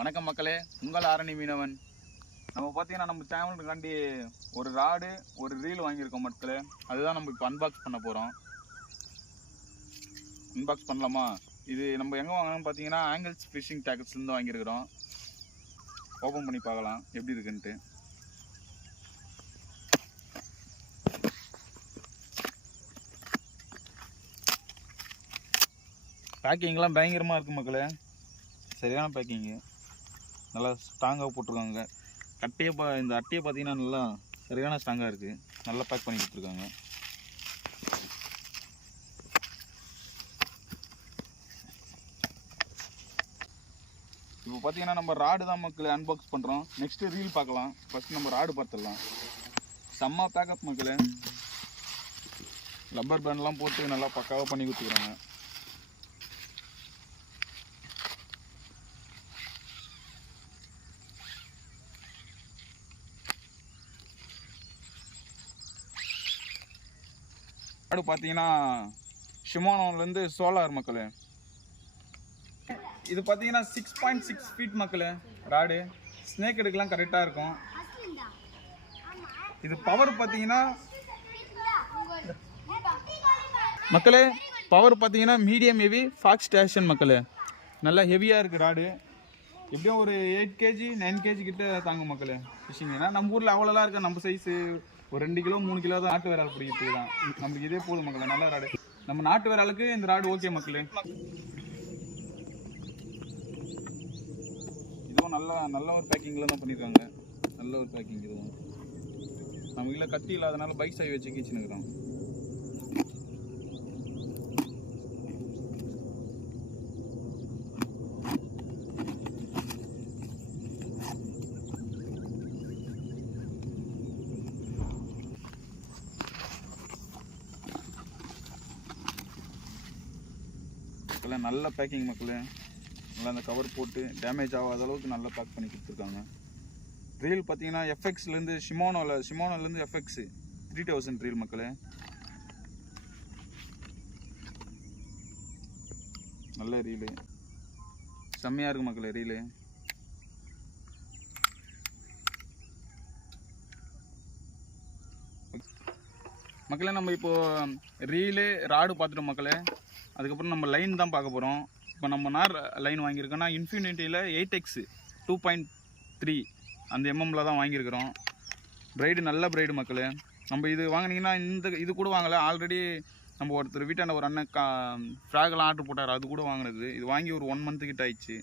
வணக்கம் மக்களே, உங்கள் ஆரணி மீனவன். நம்ம பார்த்தீங்கன்னா நம்ம சேனலுக்காண்டி ஒரு ராடு ஒரு ரீல் வாங்கியிருக்கோம் மக்களே. அதுதான் நம்ம இப்போ அன்பாக்ஸ் பண்ண போகிறோம். அன்பாக்ஸ் பண்ணலாமா? இது நம்ம எங்கே வாங்கணும்னு பார்த்தீங்கன்னா ஆங்கிள்ஸ் ஃபிஷிங் டேக்கர்ஸ்லேருந்து வாங்கியிருக்கிறோம். ஓப்பன் பண்ணி பார்க்கலாம் எப்படி இருக்குன்ட்டு. பேக்கிங்லாம் பயங்கரமாக இருக்குது மக்களே. சரியான பேக்கிங்கு, நல்லா ஸ்ட்ராங்காக போட்டிருக்காங்க. இந்த அட்டையை பார்த்தீங்கன்னா நல்லா சரியான ஸ்ட்ராங்காக இருக்குது. நல்லா பேக் பண்ணி கொடுத்துருக்காங்க. இப்போ பார்த்தீங்கன்னா நம்ம ராடு தான் மக்களே அன்பாக்ஸ் பண்ணுறோம். நெக்ஸ்ட்டு ரீல் பார்க்கலாம். ஃபஸ்ட்டு நம்ம ராடு பார்த்துடலாம். செம்ம பேக்கப் மக்களே. ரப்பர் பேண்ட்லாம் போட்டு நல்லா பக்காவாக பண்ணி கொடுத்துருக்காங்க. ராடு பார்த்தீங்கன்னா ஷிமானோலேருந்து சோலார் மக்களே. இது பார்த்தீங்கன்னா 6.6 ஃபீட் மக்களே. ராடு ஸ்னேக் எடுக்கலாம் கரெக்டாக இருக்கும். இது பவர் பார்த்தீங்கன்னா மக்களே, பவர் பார்த்தீங்கன்னா மீடியம் ஹெவி ஃபாக்ஸ் ஸ்டேஷன் மக்களே. நல்லா ஹெவியாக இருக்குது ராடு. எப்படியும் ஒரு 8 kg 9 kg கிட்ட தாங்கும் மக்களே ஃபிஷிங். ஏன்னா நம்ம ஊரில் அவ்வளோலாம் இருக்குது. நம்ம சைஸு ஒரு 2 கிலோ 3 கிலோ தான் நாட்டு விரால் பிடிக்கிறது தான். நம்மளுக்கு இதே போதும் மக்களே. நல்ல ராடு. நம்ம நாட்டு விராலுக்கு இந்த ராடு ஓகே மக்களே. இதுவும் நல்ல ஒரு பேக்கிங்கில் தான் பண்ணியிருக்காங்க. நல்ல ஒரு பேக்கிங். இதுவும் நம்ம வீட்டில் கத்தி இல்லாதனால பைக் சாய் வச்சு கீச்சுன்னுக்குறோம். நல்ல பேக்கிங் மக்களே. நல்லா அந்த கவர் போட்டு டேமேஜ் ஆகாத அளவுக்கு நல்லா பேக் பண்ணி கொடுத்துருக்காங்க. ரீல் பார்த்தீங்கன்னா எஃப்எக்ஸ்லேருந்து ஷிமானோலேருந்து எஃப்எக்ஸ் 3000 ரீல் மக்களே. நல்ல ரீலு, செம்மையாக இருக்குது மக்களே ரீலு. மக்களே நம்ம இப்போது ரீலு ராடு பார்த்துட்டோம் மக்களே. அதுக்கப்புறம் நம்ம லைன் தான் பார்க்க போகிறோம். இப்போ நம்ம லைன் வாங்கியிருக்கோன்னா இன்ஃபினிட்டியில் 8X 2.3 அந்த எம்எம்மில் தான் வாங்கியிருக்கிறோம். ப்ரைடு நல்ல ப்ரைடு மக்களே. நம்ம இது வாங்கினீங்கன்னா இது கூட வாங்கலை. ஆல்ரெடி நம்ம ஒருத்தர் வீட்டாண்ட ஒரு அண்ணன் ஃப்ராகெலாம் ஆர்டர் போட்டார். அது கூட வாங்கினது. இது வாங்கி ஒரு 1 மந்த்து கிட்ட ஆயிடுச்சு.